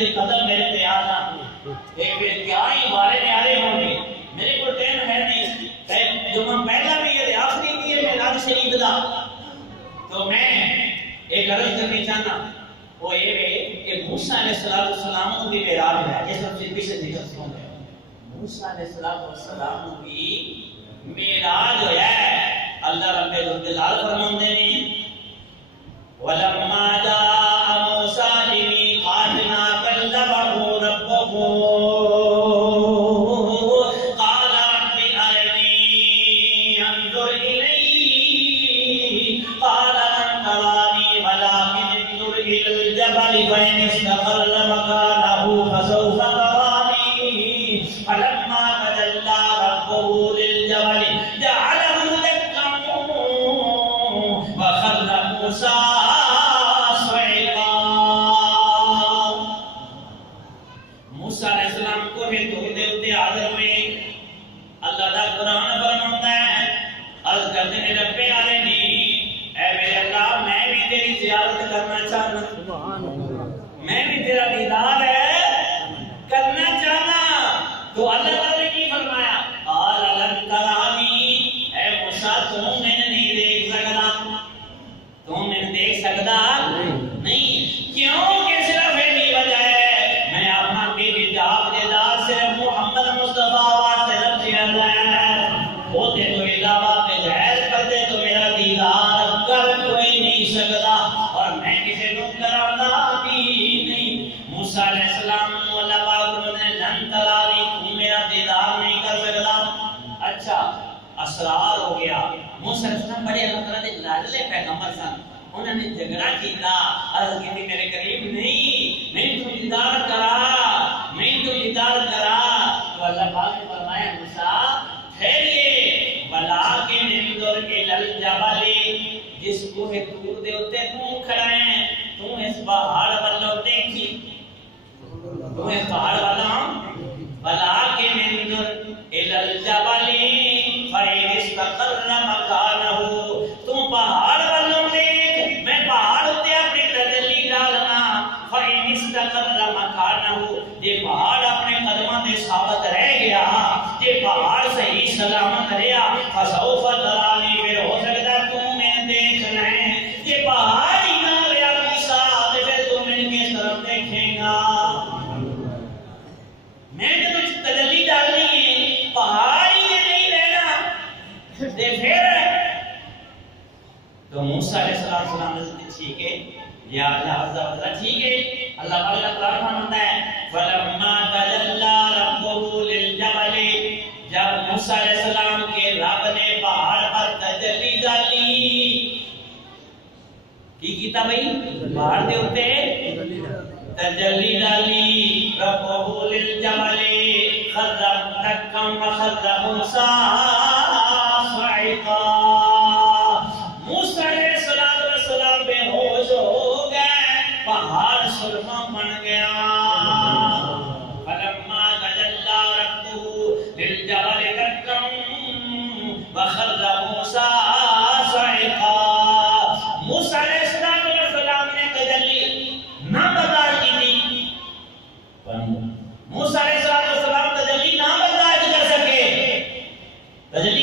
تے قدم میرے تے آنا پھر کیا ہی والے نیارے ہوں گے میرے کو ٹائم ہے نہیں جو میں پہلا بھی یہ آخری بھی ہے معراج شریف دا تو میں ایک عرض کرنی چاہنا وہ یہ ہے کہ موسیٰ علیہ السلام بھی معراج ہے جس وقت سے پیچھے ذکر سن ہے موسیٰ علیہ السلام بھی معراج ہے اللہ رب الجلال فرماتے ہیں وَلَمَّا جَاءَ مُوسَىٰ لِمِيقَاتِنَا كَلَّمَهُ رَبُّهُ قَالَ رَبِّ أَرِنِي أَنظُرْ إِلَيْكَ قَالَ لَن تَرَانِي وَلَٰكِنِ انظُرْ إِلَى الْجَبَلِ فَإِنِ اسْتَقَرَّ مَكَانَهُ فَسَوْفَ تَرَانِي فَلَمَّا تَجَلَّىٰ رَبُّهُ لِلْجَبَلِ جَعَلَهُ دَكًّا وَخَرَّ مُوسَىٰ میں بھی تیرا دیدار ہے کرنا چاہنا تو اللہ تعالیٰ نے کی فرمایا قال لن ترانی اے موسیٰ تم میں نہیں دیکھ سکتا تم میں دیکھ سکتا نہیں کیوں کہ صرف ایک وجہ ہے میں اپنا کے کتاب دیدار صرف محمد مصطفیٰ واسطے رب سے ہے ہوتے تو علاوہ کے جہیز کرتے تو میرا دیدار کر کوئی نہیں سکتا اور میں کسی کو کرانا بھی نہیں موسیٰ علیہ السلام اللہ پاک نے لن ترانی تم میرا دیدار نہیں کر سکتا اچھا اسرار ہو گیا موسیٰ علیہ السلام بڑے اللہ تعالیٰ نے لاڈلے پیغمبر سن انہوں نے جھگڑا کیتا عرض کی میرے قریب نہیں تو دیدار کرا نہیں تو دیدار کرا تو اللہ پاک نے فرمایا موسیٰ ٹھہریے وَلَٰكِنِ انظُرْ إِلَى الْجَبَلِ جس کوہ طور دے ہوتے تم کھڑا ہیں تم اس پہاڑ والوں دیکھی تم اس پہاڑ والوں وَلَٰكِنِ انظُرْ إِلَى الْجَبَلِ فَإِنِ اسْتَقَرَّ مَكَانَهُ تم پہاڑ والوں دیکھ میں پہاڑ ہوتے اپنی تجلی ڈالنا فَإِنِ اسْتَقَرَّ مَكَانَهُ یہ پہاڑ اپنے قدموں دے ثابت رہ گیا یہ پہاڑ صحیح سلامت رہا فَسَوْفَ تَرَانِي پھر ہو سکتا تم میں دیکھنا ہے یہ پہاڑ ہی نہ رہا موسیٰ پھر تم ان کے طرف دیکھیں گا میں نے کچھ تجلی ڈالنی ہے پہاڑ ہی نہیں رہنا دے پھر تو موسیٰ علیہ السلام نے ٹھیک ہے یا اللہ عز و جل ٹھیک ہے اللہ تعالیٰ قرآن فرماتا ہے فَلَمَّا تَجَلَّىٰ رَبُّهُ لِلْجَبَلِ جب موسیٰ علیہ السلام کے رب نے پہاڑ پر تجلی ڈالی کی کیتا بھئی پہاڑ دے ہوتے تجلی ڈالی ربہ للجبل خر دکا وخر موسیٰ صعقا موسیٰ علیہ السلام بے ہوش ہو گئے پہاڑ سرما بن گیا فلما تجلی ربہ للجبل دکا وخر موسیٰ صعقا موسیٰ علیہ السلام نے تجلی نہ برداشت کی تھی موسیٰ علیہ السلام تجلی نہ برداشت کر سکے تجلی